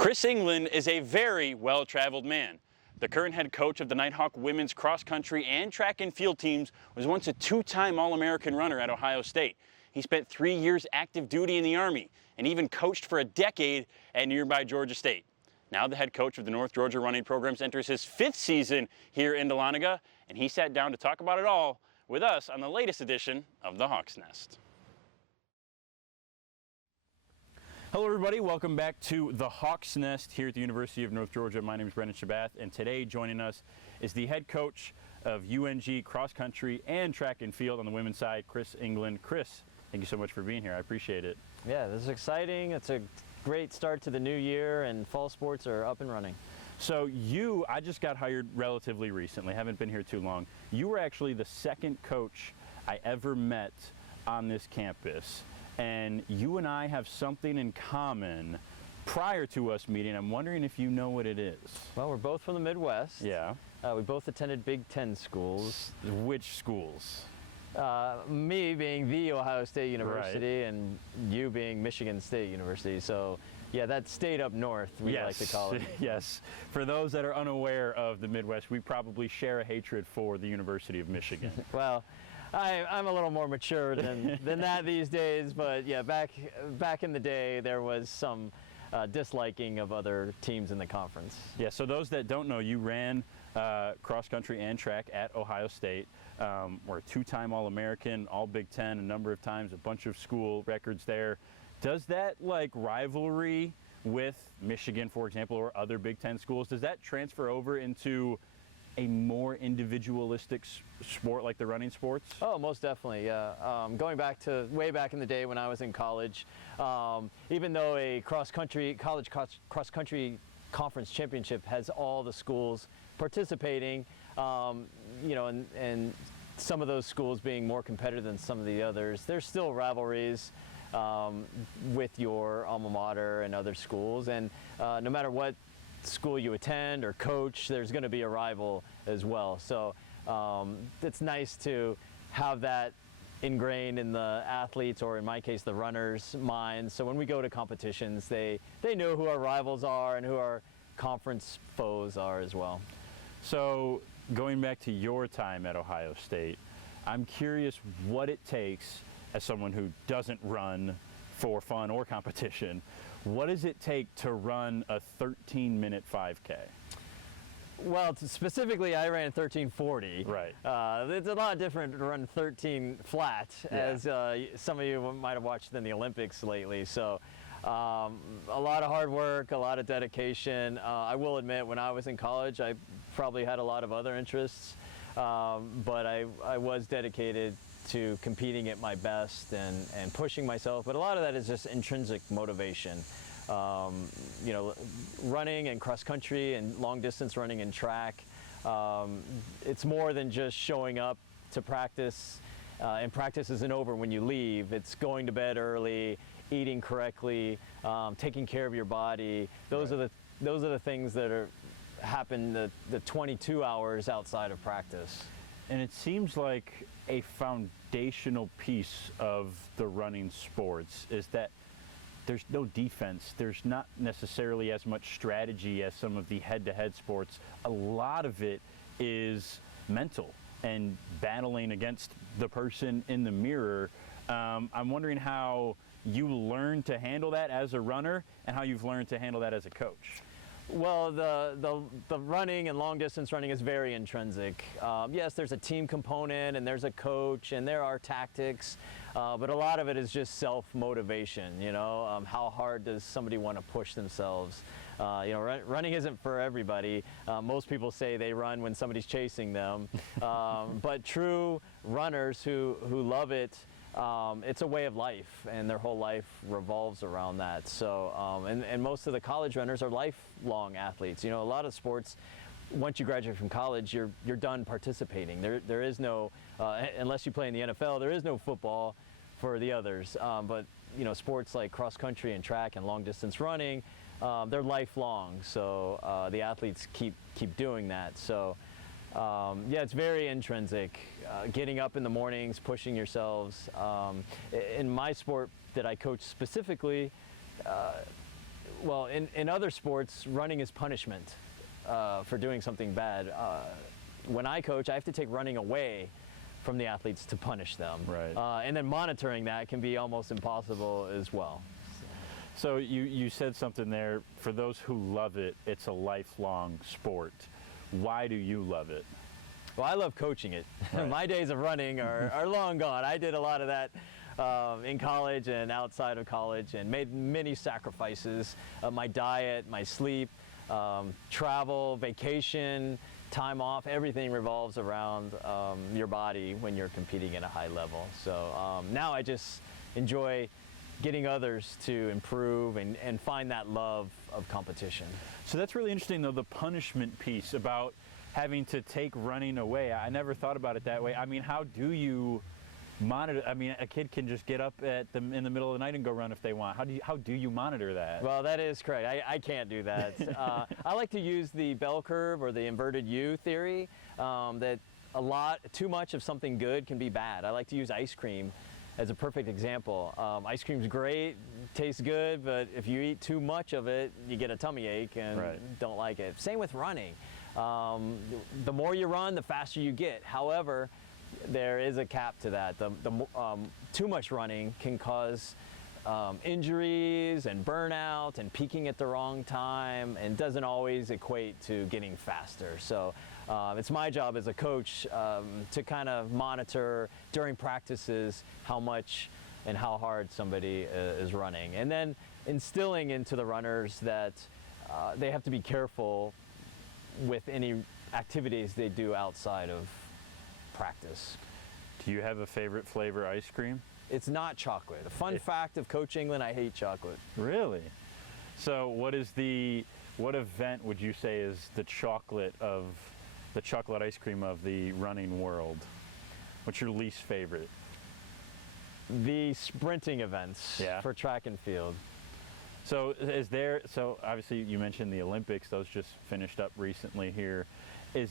Chris England is a very well-traveled man. The current head coach of the Nighthawk women's cross country and track and field teams was once a two-time All-American runner at Ohio State. He spent 3 years active duty in the Army and even coached for a decade at nearby Georgia State. Now the head coach of the North Georgia running programs enters his 5th season here in Dahlonega, and he sat down to talk about it all with us on the latest edition of the Hawk's Nest. Hello everybody, welcome back to the Hawk's Nest here at the University of North Georgia. My name is Brendan Shabath, and today joining us is the head coach of UNG cross country and track and field on the women's side, Chris England. Chris, thank you so much for being here. I appreciate it. Yeah, this is exciting. It's a great start to the new year, and fall sports are up and running. So I just got hired relatively recently, haven't been here too long. You were actually the second coach I ever met on this campus. And you and I have something in common prior to us meeting. I'm wondering if you know what it is. Well, we're both from the Midwest. Yeah. We both attended Big Ten schools. Which schools? Me being the Ohio State University, right, and you being Michigan State University. So, yeah, that state up north, we like to call it. Yes. For those that are unaware of the Midwest, we probably share a hatred for the University of Michigan. Well, I'm a little more mature than that these days, but yeah, back in the day, there was some disliking of other teams in the conference. Yeah, so those that don't know, you ran cross country and track at Ohio State. Were a two-time All-American, all Big Ten a number of times, a bunch of school records there. Does that rivalry with Michigan, for example, or other Big Ten schools, does that transfer over into a more individualistic sport like the running sports? Oh, most definitely, yeah. Going back to way back in the day when I was in college, even though a college cross-country conference championship has all the schools participating, and some of those schools being more competitive than some of the others, there's still rivalries with your alma mater and other schools, and no matter what school you attend or coach, there's going to be a rival as well. So it's nice to have that ingrained in the athletes, or in my case the runners' minds, so when we go to competitions, they know who our rivals are and who our conference foes are as well. So going back to your time at Ohio State, I'm curious what it takes as someone who doesn't run for fun or competition. What does it take to run a 13-minute 5K? Well, specifically, I ran 13:40. Right. It's a lot different to run 13 flat, yeah, as some of you might have watched in the Olympics lately. So a lot of hard work, a lot of dedication. I will admit, when I was in college, I probably had a lot of other interests, but I was dedicated to competing at my best and pushing myself, but a lot of that is just intrinsic motivation. Running and cross country and long distance running and track, it's more than just showing up to practice, and practice isn't over when you leave. It's going to bed early, eating correctly, taking care of your body. Those are the things that happen the 22 hours outside of practice. And it seems like a foundational piece of the running sports is that there's no defense. There's not necessarily as much strategy as some of the head-to-head sports. A lot of it is mental and battling against the person in the mirror. I'm wondering how you learned to handle that as a runner and how you've learned to handle that as a coach. Well, the running and long distance running is very intrinsic. Yes, there's a team component and there's a coach and there are tactics, but a lot of it is just self-motivation. How hard does somebody want to push themselves? Running isn't for everybody. Most people say they run when somebody's chasing them, but true runners who love it, it's a way of life, and their whole life revolves around that. So, and most of the college runners are lifelong athletes. A lot of sports, once you graduate from college, you're done participating. There is no, unless you play in the NFL, there is no football for the others. But sports like cross country and track and long distance running, they're lifelong. So the athletes keep doing that. So. Yeah, it's very intrinsic. Getting up in the mornings, pushing yourselves. In my sport that I coach specifically, well, in other sports, running is punishment for doing something bad. When I coach, I have to take running away from the athletes to punish them. Right. And then monitoring that can be almost impossible as well. So you said something there, for those who love it, it's a lifelong sport. Why do you love it? Well, I love coaching it. Right. My days of running are long gone. I did a lot of that in college and outside of college, and made many sacrifices. My diet, my sleep, travel, vacation, time off, everything revolves around your body when you're competing at a high level. So now I just enjoy getting others to improve and find that love of competition. So that's really interesting, though, the punishment piece about having to take running away. I never thought about it that way. I mean, how do you monitor? I mean, a kid can just get up in the middle of the night and go run if they want. How do you monitor that? Well, that is correct. I can't do that. I like to use the bell curve or the inverted U theory, that too much of something good can be bad. I like to use ice cream as a perfect example. Ice cream's great, tastes good, but if you eat too much of it, you get a tummy ache and don't like it. Same with running. The more you run, the faster you get. However, there is a cap to that. Too much running can cause injuries and burnout and peaking at the wrong time, and doesn't always equate to getting faster. So it's my job as a coach to kind of monitor during practices how much and how hard somebody is running, and then instilling into the runners that they have to be careful with any activities they do outside of practice. Do you have a favorite flavor ice cream? It's not chocolate. A fun fact of Coach England, I hate chocolate. Really? So what event would you say is the chocolate ice cream of the running world? What's your least favorite? The sprinting events for track and field. So obviously you mentioned the Olympics, those just finished up recently here. Do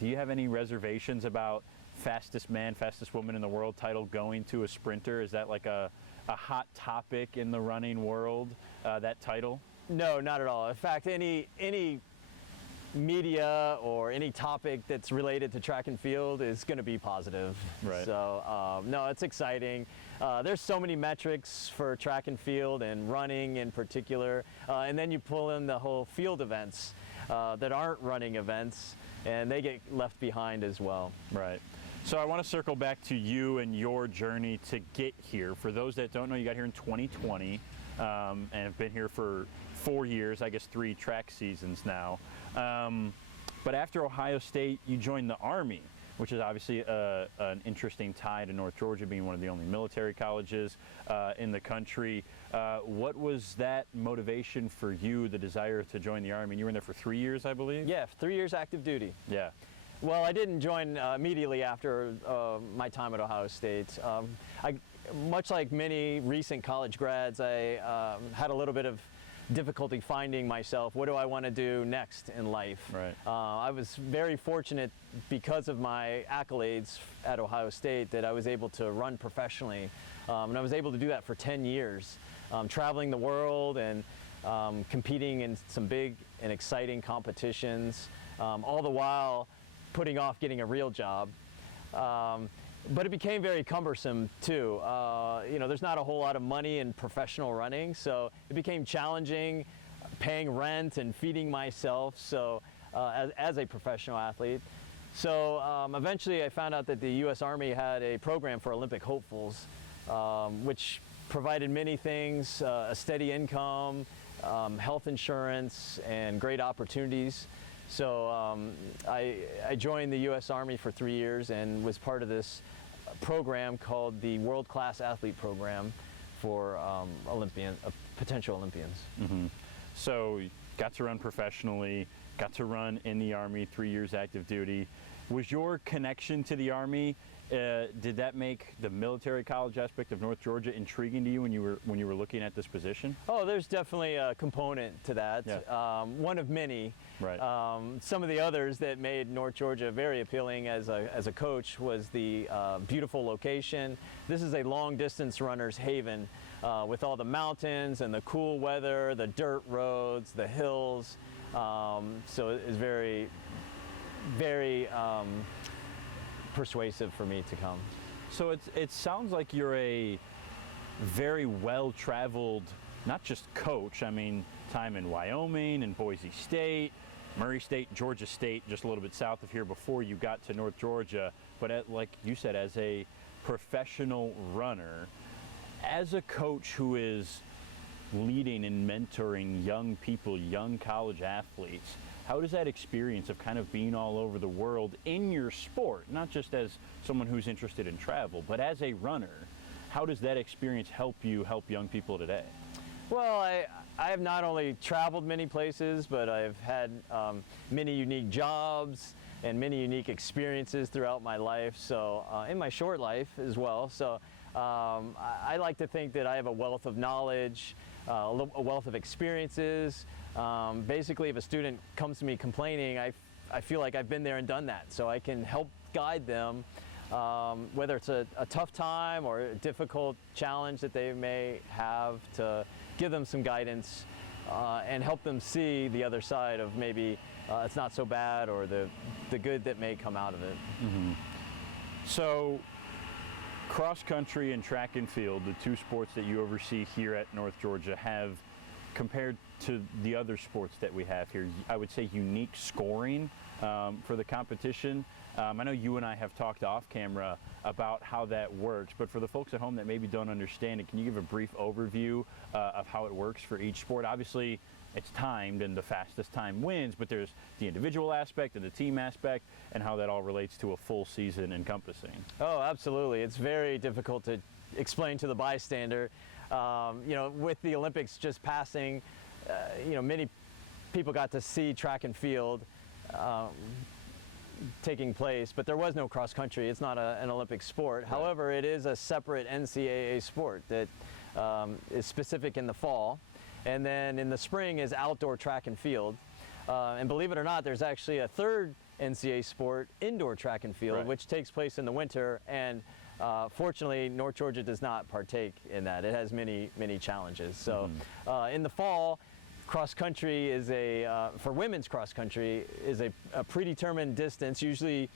you have any reservations about fastest man, fastest woman in the world title going to a sprinter? Is that like a hot topic in the running world, that title? No, not at all. In fact, any media or any topic that's related to track and field is going to be positive. Right. So no, it's exciting. There's so many metrics for track and field and running in particular, and then you pull in the whole field events that aren't running events, and they get left behind as well. Right. So I want to circle back to you and your journey to get here. For those that don't know, you got here in 2020 and have been here for 4 years, I guess 3 track seasons now. But after Ohio State, you joined the Army, which is obviously an interesting tie to North Georgia, being one of the only military colleges in the country. What was that motivation for you, the desire to join the Army? You were in there for 3 years, I believe? Yeah, 3 years active duty. Yeah. Well, I didn't join immediately after my time at Ohio State. Much like many recent college grads, I had a little bit of difficulty finding myself. What do I want to do next in life? Right. I was very fortunate because of my accolades at Ohio State that I was able to run professionally, and I was able to do that for 10 years, traveling the world and competing in some big and exciting competitions, all the while putting off getting a real job. But it became very cumbersome too. There's not a whole lot of money in professional running, so it became challenging paying rent and feeding myself as a professional athlete. So eventually I found out that the U.S. Army had a program for Olympic hopefuls, which provided many things, a steady income, health insurance, and great opportunities. So I joined the U.S. Army for 3 years and was part of this program called the World Class Athlete Program for potential Olympians. Mm-hmm. So got to run professionally, got to run in the Army, 3 years active duty. Was your connection to the Army, did that make the military college aspect of North Georgia intriguing to you when you were looking at this position? Oh, there's definitely a component to that. Yeah. One of many. Right. Some of the others that made North Georgia very appealing as a coach was the beautiful location. This is a long distance runner's haven. with all the mountains and the cool weather, the dirt roads, the hills. So it's very, very persuasive for me to come. So it sounds like you're a very well-traveled, not just coach, I mean, time in Wyoming and Boise State, Murray State, Georgia State, just a little bit south of here before you got to North Georgia, but like you said, as a professional runner, as a coach who is leading and mentoring young people, young college athletes, how does that experience of kind of being all over the world in your sport, not just as someone who's interested in travel, but as a runner, how does that experience help you help young people today? Well, I have not only traveled many places, but I've had many unique jobs and many unique experiences throughout my life, so in my short life as well. So I like to think that I have a wealth of knowledge, a wealth of experiences. Basically, if a student comes to me complaining, I feel like I've been there and done that, so I can help guide them, whether it's a tough time or a difficult challenge that they may have, to give them some guidance and help them see the other side of maybe it's not so bad, or the good that may come out of it. Mm-hmm. So cross country and track and field, the two sports that you oversee here at North Georgia, have, compared to the other sports that we have here, I would say unique scoring for the competition. I know you and I have talked off camera about how that works, but for the folks at home that maybe don't understand it, can you give a brief overview of how it works for each sport? Obviously, it's timed and the fastest time wins, but there's the individual aspect and the team aspect, and how that all relates to a full season encompassing. Oh, absolutely. It's very difficult to explain to the bystander. You know, with the Olympics just passing, you know, many people got to see track and field taking place, but there was no cross country. It's not an Olympic sport. Right. However, it is a separate NCAA sport that is specific in the fall, and then in the spring is outdoor track and field. And believe it or not, there's actually a third NCAA sport, indoor track and field, right, which takes place in the winter, and fortunately, North Georgia does not partake in that. It has many, many challenges. So in the fall, cross country is for women's cross country, is a predetermined distance, usually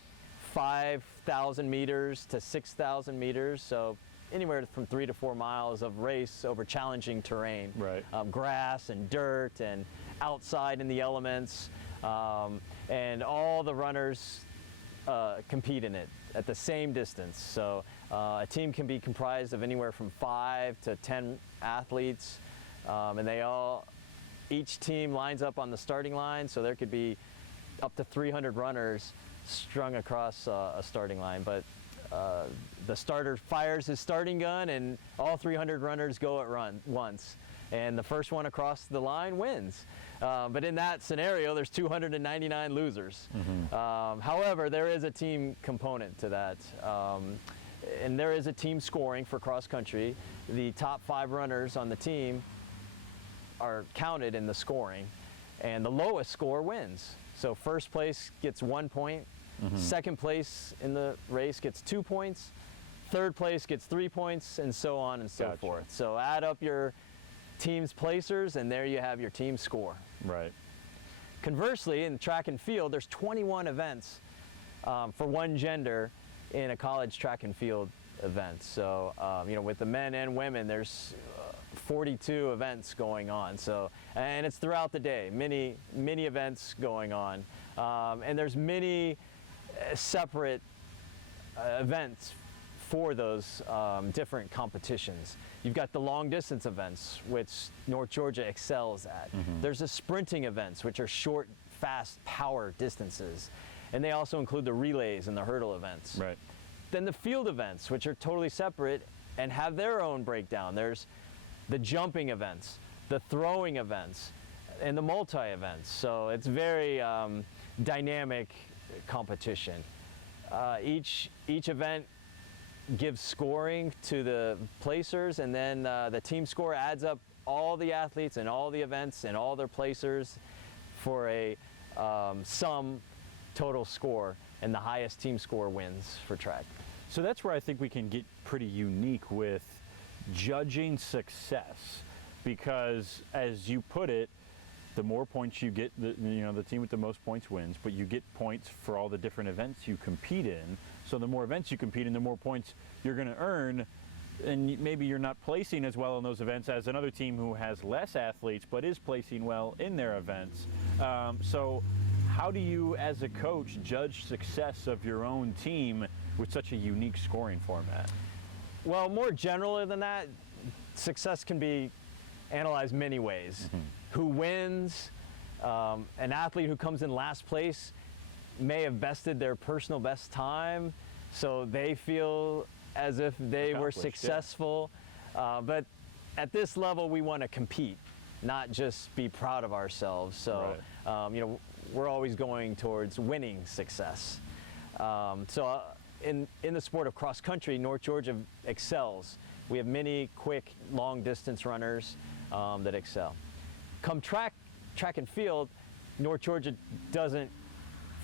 5,000 meters to 6,000 meters. So anywhere from 3 to 4 miles of race over challenging terrain. Right. Grass and dirt and outside in the elements. And all the runners compete in it at the same distance. So a team can be comprised of anywhere from 5 to 10 athletes, and each team lines up on the starting line, so there could be up to 300 runners strung across a starting line. But the starter fires his starting gun, and all 300 runners go at once, and the first one across the line wins. But in that scenario, there's 299 losers. However, there is a team component to that, and there is a team scoring for cross country. The top 5 runners on the team are counted in the scoring, and the lowest score wins. So first place gets 1 point, second place in the race gets 2 points, third place gets 3 points, and so on and so forth. So add up your team's placers, and there you have your team score. Right. Conversely, in track and field, there's 21 events for one gender in a college track and field event. So, you know, with the men and women, there's 42 events going on. So, and it's throughout the day, many events going on, and there's many separate events for those different competitions. You've got the long distance events, which North Georgia excels at. There's the sprinting events, which are short, fast, power distances, and they also include the relays and the hurdle events. Right. Then the field events, which are totally separate and have their own breakdown. There's the jumping events, the throwing events, and the multi-events. So it's very dynamic competition. Each event gives scoring to the placers, and then the team score adds up all the athletes and all the events and all their placers for a sum total score, and the highest team score wins for track. So that's where I think we can get pretty unique with judging success, because as you put it, the more points you get, the team with the most points wins, but you get points for all the different events you compete in. So the more events you compete in, the more points you're going to earn, and maybe you're not placing as well in those events as another team who has less athletes but is placing well in their events. So how do you, as a coach, judge success of your own team with such a unique scoring format? Well, more generally than that, success can be analyzed many ways. Who wins? An athlete who comes in last place may have bested their personal best time, so they feel as if they were successful. But at this level, we want to compete, not just be proud of ourselves. So, we're always going towards winning success. In the sport of cross country, North Georgia excels. We have many quick, long distance runners that excel. Come track and field, North Georgia doesn't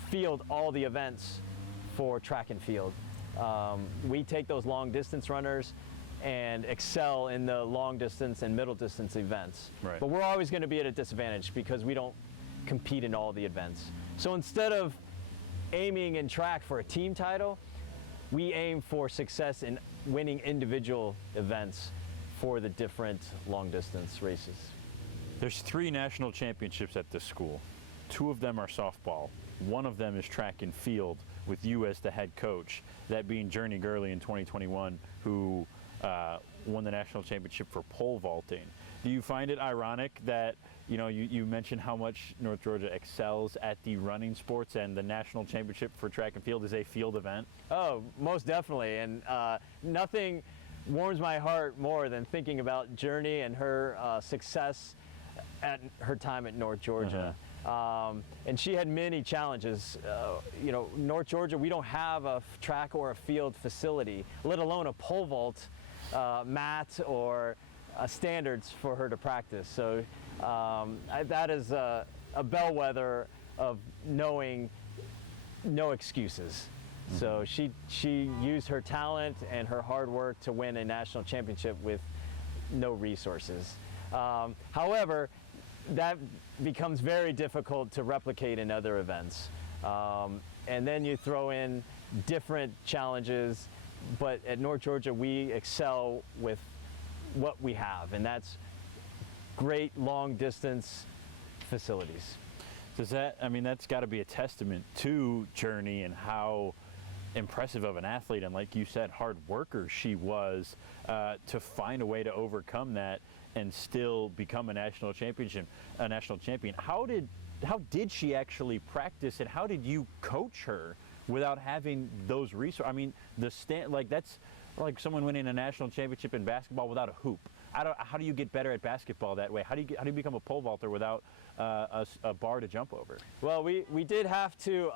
field all the events for track and field. We take those long distance runners and excel in the long distance and middle distance events. Right. But we're always going to be at a disadvantage because we don't compete in all the events. So instead of aiming in track for a team title, we aim for success in winning individual events for the different long distance races. There's 3 national championships at this school. 2 of them are softball. 1 of them is track and field with you as the head coach, that being Journey Gurley in 2021, who won the national championship for pole vaulting. Do you find it ironic that, you mentioned how much North Georgia excels at the running sports, and the national championship for track and field is a field event? Oh, most definitely. And nothing warms my heart more than thinking about Journey and her success at her time at North Georgia. And she had many challenges. North Georgia, we don't have a track or a field facility, let alone a pole vault mat or standards for her to practice. So that is a bellwether of knowing no excuses. So she used her talent and her hard work to win a national championship with no resources. However, that becomes very difficult to replicate in other events. And then you throw in different challenges, but at North Georgia we excel with what we have, and that's great long distance facilities. That's got to be a testament to Journey and how impressive of an athlete, and like you said, hard worker she was to find a way to overcome that and still become a national champion. How did she actually practice, and how did you coach her without having those resources? That's like someone winning a national championship in basketball without a hoop. How do you get better at basketball that way? How do you become a pole vaulter without a bar to jump over? Well, we did have to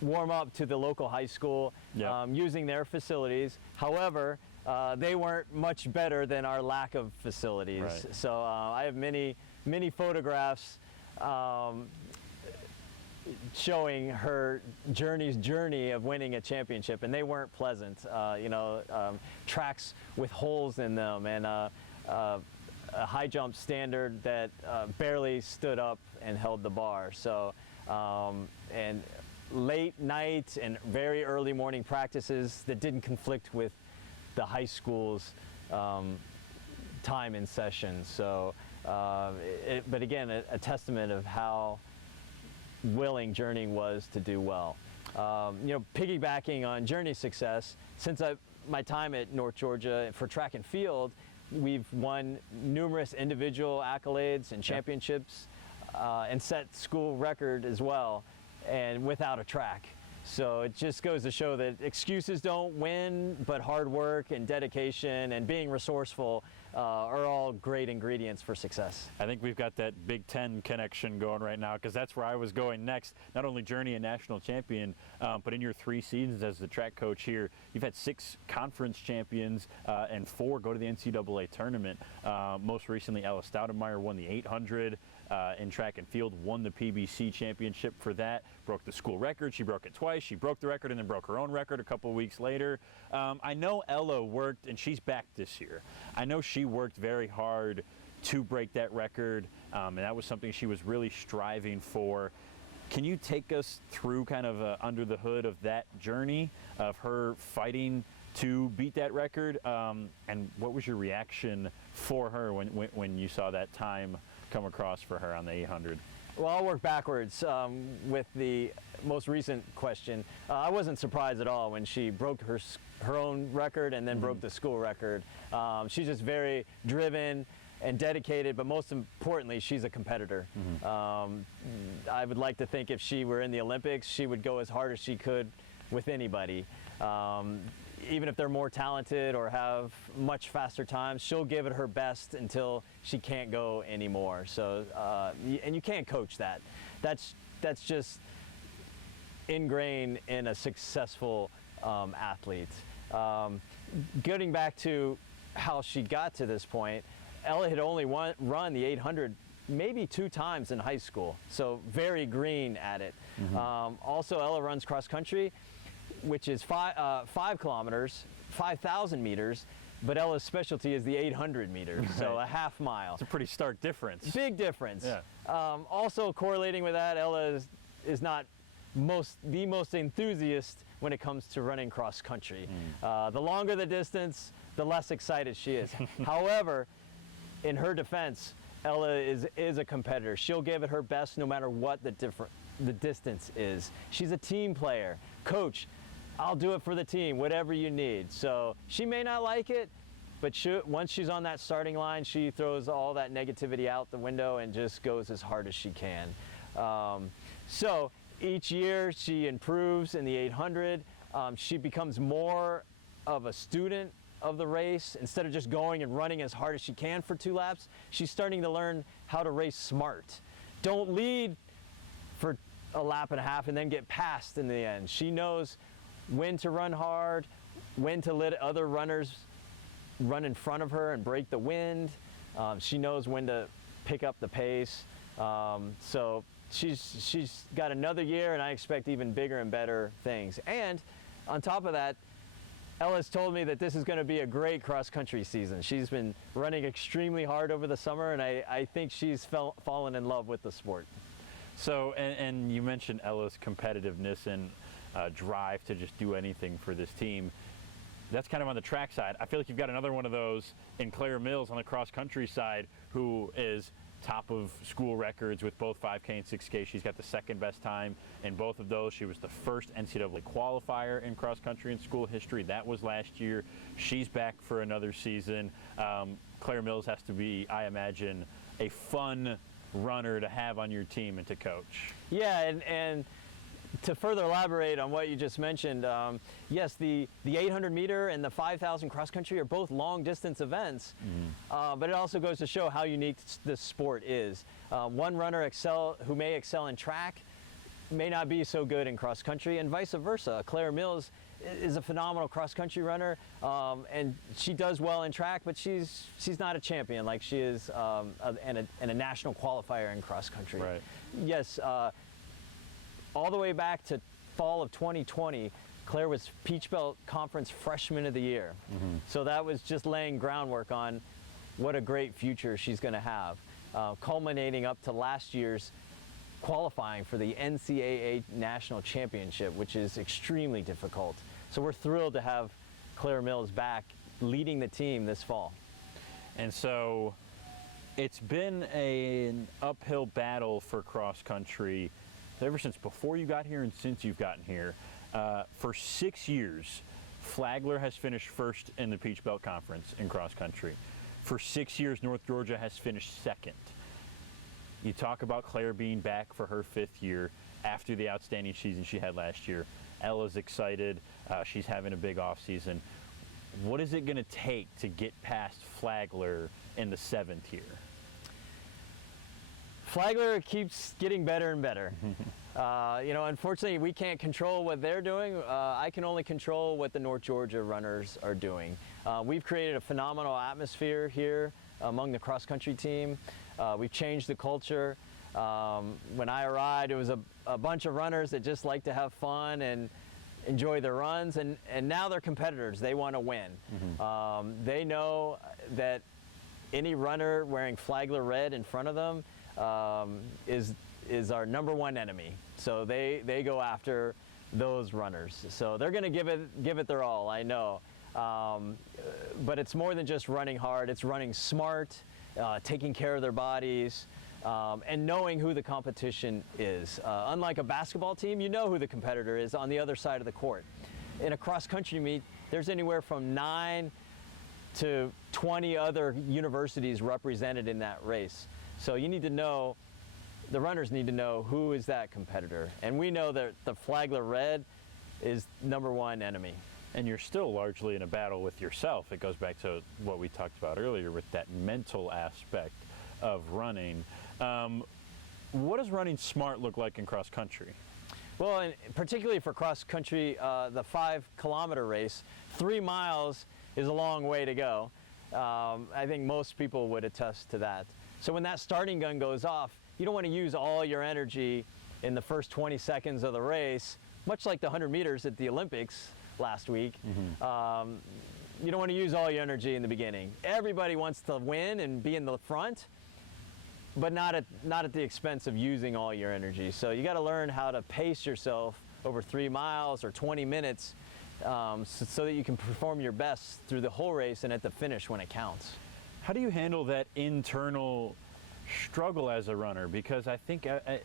warm up to the local high school using their facilities. However, they weren't much better than our lack of facilities. Right. So I have many photographs showing her journey of winning a championship, and they weren't pleasant. Tracks with holes in them, and a high jump standard that barely stood up and held the bar. So, and late night and very early morning practices that didn't conflict with the high school's time in session. So, but again, a testament of how willing Journey was to do well. Piggybacking on Journey's success, since my time at North Georgia for track and field, we've won numerous individual accolades and championships and set school record as well, and without a track. So it just goes to show that excuses don't win, but hard work and dedication and being resourceful are all great ingredients for success. I think we've got that Big Ten connection going right now, because that's where I was going next. Not only Journey a national champion, but in your 3 seasons as the track coach here, you've had 6 conference champions and 4 go to the NCAA tournament. Most recently, Ella Stoudemeyer won the 800 in track and field, won the PBC championship for that, broke the school record. She broke it twice. She broke the record and then broke her own record a couple of weeks later. I know Ella worked, and she's back this year. I know she worked very hard to break that record, and that was something she was really striving for. Can you take us through kind of under the hood of that journey of her fighting to beat that record, and what was your reaction for her when you saw that time come across for her on the 800? Well, I'll work backwards with the most recent question. I wasn't surprised at all when she broke her own record and then broke the school record. She's just very driven and dedicated, but most importantly, she's a competitor. I would like to think if she were in the Olympics, she would go as hard as she could with anybody. Even if they're more talented or have much faster times, she'll give it her best until she can't go anymore. So, and you can't coach that. That's just ingrained in a successful athlete. Getting back to how she got to this point, Ella had only run the 800 maybe 2 times in high school, so very green at it. Also, Ella runs cross country, which is 5 kilometers, 5,000 meters, but Ella's specialty is the 800 meters, so a half mile. It's a pretty stark difference. Big difference. Yeah. Also correlating with that, Ella is not the most enthusiast when it comes to running cross country. The longer the distance, the less excited she is. However, in her defense, Ella is a competitor. She'll give it her best no matter what the distance is. She's a team player. Coach, I'll do it for the team, whatever you need. So she may not like it, but once she's on that starting line, she throws all that negativity out the window and just goes as hard as she can. So each year she improves in the 800. She becomes more of a student of the race. Instead of just going and running as hard as she can for 2 laps, she's starting to learn how to race smart. Don't lead for a lap and a half and then get passed in the end. She knows when to run hard, when to let other runners run in front of her and break the wind. She knows when to pick up the pace. So she's got another year, and I expect even bigger and better things. And on top of that, Ella's told me that this is going to be a great cross-country season. She's been running extremely hard over the summer, and I think she's fallen in love with the sport. So, and you mentioned Ella's competitiveness and drive to just do anything for this team. That's kind of on the track side. I feel like you've got another one of those in Claire Mills on the cross-country side, who is top of school records with both 5K and 6K. She's got the 2nd best time in both of those. She was the first NCAA qualifier in cross-country in school history. That was last year. She's back for another season. Claire Mills has to be, I imagine, a fun runner to have on your team and to coach. Yeah, and to further elaborate on what you just mentioned, yes, the 800 meter and the 5,000 cross country are both long distance events, but it also goes to show how unique this sport is. One runner who may excel in track may not be so good in cross country, and vice versa. Claire Mills is a phenomenal cross country runner, and she does well in track, but she's not a champion like she is and a national qualifier in cross country. Right. Yes. All the way back to fall of 2020, Claire was Peach Belt Conference Freshman of the Year. So that was just laying groundwork on what a great future she's going to have, culminating up to last year's qualifying for the NCAA National Championship, which is extremely difficult. So we're thrilled to have Claire Mills back leading the team this fall. And so it's been an uphill battle for cross country ever since before you got here and since you've gotten here. For 6 years, Flagler has finished first in the Peach Belt Conference in cross country. For 6 years, North Georgia has finished second. You talk about Claire being back for her 5th year after the outstanding season she had last year. Ella's excited. She's having a big off season. what is it going to take to get past Flagler in the 7th here? Flagler keeps getting better and better. Unfortunately, we can't control what they're doing. I can only control what the North Georgia runners are doing. We've created a phenomenal atmosphere here among the cross-country team. We've changed the culture. When I arrived, it was a bunch of runners that just like to have fun and enjoy their runs, and now they're competitors. They want to win. They know that any runner wearing Flagler red in front of them is our #1 enemy. So they go after those runners. So they're going to give it their all, I know. But it's more than just running hard. It's running smart, taking care of their bodies, and knowing who the competition is. Unlike a basketball team, you know who the competitor is on the other side of the court. In a cross-country meet, there's anywhere from 9 to 20 other universities represented in that race. So you need to know, the runners need to know who is that competitor. And we know that the Flagler red is #1 enemy. And you're still largely in a battle with yourself. It goes back to what we talked about earlier with that mental aspect of running. What does running smart look like in cross country? Well, and particularly for cross country, the 5-kilometer race, 3 miles is a long way to go. I think most people would attest to that. So when that starting gun goes off, you don't want to use all your energy in the first 20 seconds of the race, much like the 100 meters at the Olympics last week. You don't want to use all your energy in the beginning. Everybody wants to win and be in the front, but not at the expense of using all your energy. So you got to learn how to pace yourself over 3 miles or 20 minutes so that you can perform your best through the whole race and at the finish when it counts. How do you handle that internal struggle as a runner? Because I think it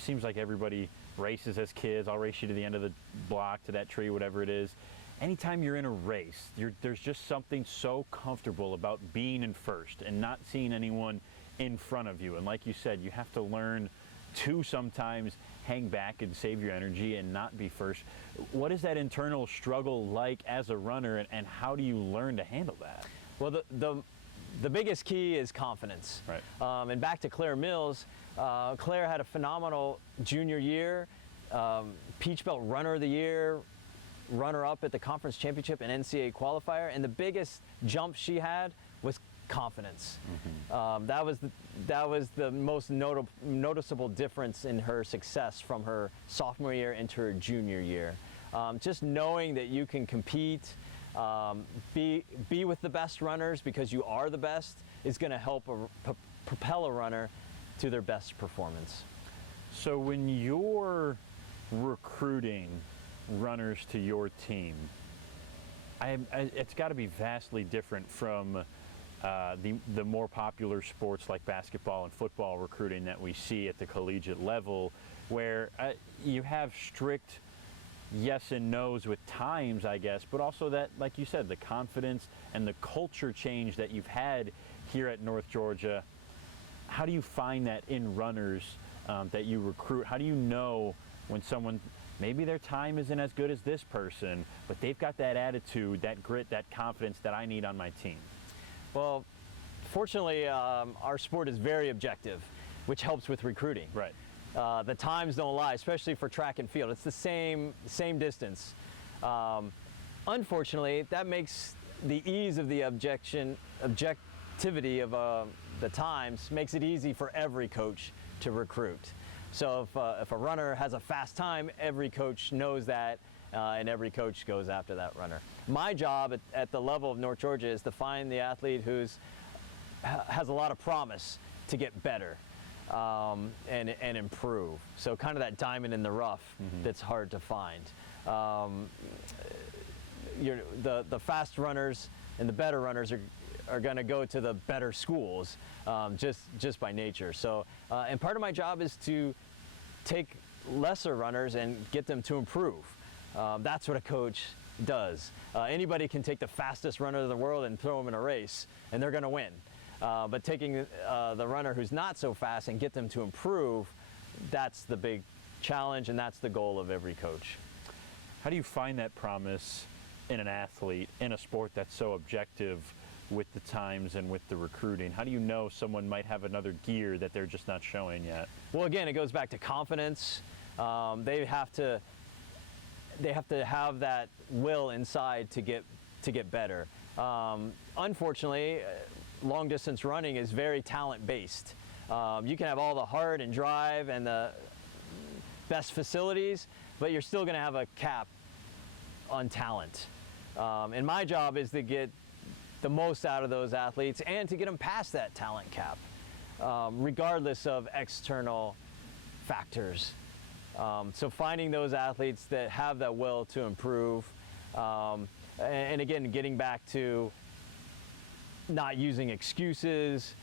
seems like everybody races as kids. I'll race you to the end of the block, to that tree, whatever it is. Anytime you're in a race, there's just something so comfortable about being in first and not seeing anyone in front of you. And like you said, you have to learn to sometimes hang back and save your energy and not be first. What is that internal struggle like as a runner, and how do you learn to handle that? Well, the biggest key is confidence. Right. And back to Claire Mills, Claire had a phenomenal junior year, Peach Belt Runner of the Year, runner-up at the conference championship and NCAA qualifier, and the biggest jump she had was confidence. That was the most noticeable difference in her success from her sophomore year into her junior year. Just knowing that you can compete, be with the best runners because you are the best is going to help propel a runner to their best performance. So when you're recruiting runners to your team, it's got to be vastly different from the more popular sports like basketball and football recruiting that we see at the collegiate level, where you have strict yes and no's with times, I guess, but also that, like you said, the confidence and the culture change that you've had here at North Georgia. How do you find that in runners that you recruit? How do you know when someone, maybe their time isn't as good as this person, but they've got that attitude, that grit, that confidence that I need on my team? Well, fortunately, our sport is very objective, which helps with recruiting. Right. The times don't lie, especially for track and field. It's the same distance. Unfortunately, that makes the ease of the objectivity of the times makes it easy for every coach to recruit. So if a runner has a fast time, every coach knows that, and every coach goes after that runner. My job at the level of North Georgia is to find the athlete who's has a lot of promise to get better and improve. So kind of that diamond in the rough that's hard to find. The fast runners and the better runners are going to go to the better schools just by nature. So and part of my job is to take lesser runners and get them to improve. That's what a coach does. Anybody can take the fastest runner in the world and throw them in a race, and they're going to win. But taking the runner who's not so fast and get them to improve, that's the big challenge, and that's the goal of every coach. How do you find that promise in an athlete in a sport that's so objective with the times and with the recruiting? How do you know someone might have another gear that they're just not showing yet? Well, again, it goes back to confidence. They have to have that will inside to get better. Unfortunately, long distance running is very talent based. You can have all the heart and drive and the best facilities, but you're still going to have a cap on talent. And my job is to get the most out of those athletes and to get them past that talent cap, regardless of external factors. So finding those athletes that have that will to improve, and again, getting back to not using excuses,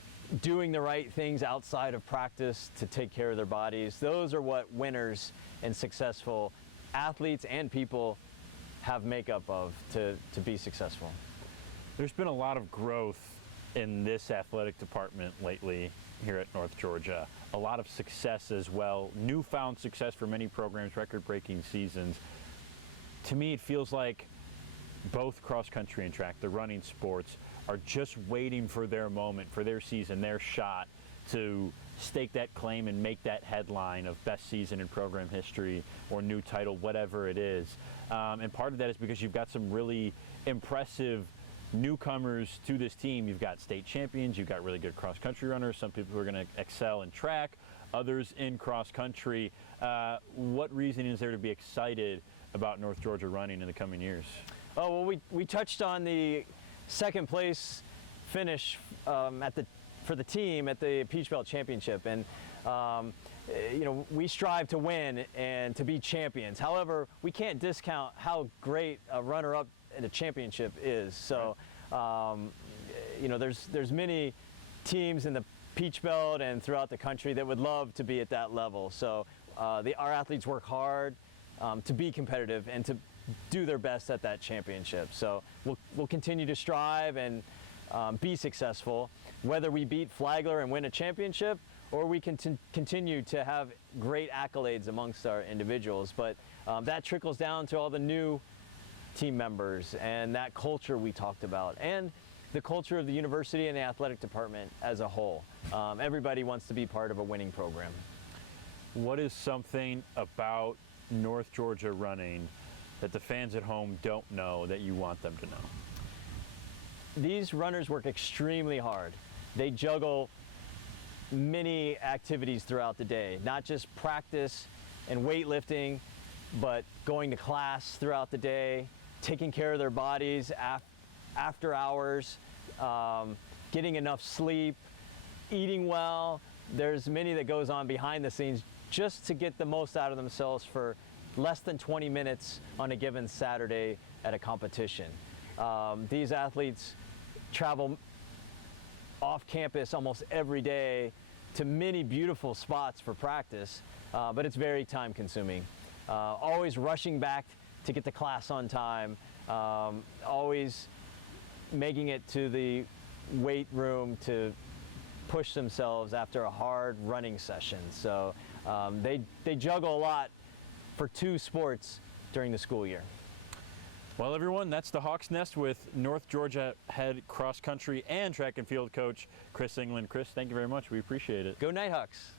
doing the right things outside of practice to take care of their bodies. Those are what winners and successful athletes and people have makeup of to be successful. There's been a lot of growth in this athletic department lately here at North Georgia. A lot of success as well. Newfound success for many programs, record-breaking seasons. To me, it feels like both cross country and track, the running sports, are just waiting for their moment, for their season, their shot to stake that claim and make that headline of best season in program history or new title, whatever it is. And part of that is because you've got some really impressive newcomers to this team. You've got state champions, you've got really good cross country runners, some people who are going to excel in track, others in cross country. What reason is there to be excited about North Georgia running in the coming years? Oh, well, we touched on the second place finish for the team at the Peach Belt Championship, and you know, we strive to win and to be champions. However, we can't discount how great a runner-up in a championship is. So, you know, there's many teams in the Peach Belt and throughout the country that would love to be at that level. So, our athletes work hard to be competitive and to do their best at that championship. So we'll continue to strive and be successful, whether we beat Flagler and win a championship or we can continue to have great accolades amongst our individuals. But that trickles down to all the new team members and that culture we talked about, and the culture of the university and the athletic department as a whole. Everybody wants to be part of a winning program. What is something about North Georgia running that the fans at home don't know that you want them to know? These runners work extremely hard. They juggle many activities throughout the day, not just practice and weightlifting, but going to class throughout the day, taking care of their bodies after hours, getting enough sleep, eating well. There's many that goes on behind the scenes just to get the most out of themselves for less than 20 minutes on a given Saturday at a competition. These athletes travel off campus almost every day to many beautiful spots for practice, but it's very time consuming. Always rushing back to get to class on time, always making it to the weight room to push themselves after a hard running session. So they juggle a lot for two sports during the school year. Well, everyone, that's the Hawk's Nest with North Georgia head cross country and track and field coach Chris England. Chris, thank you very much. We appreciate it. Go Nighthawks.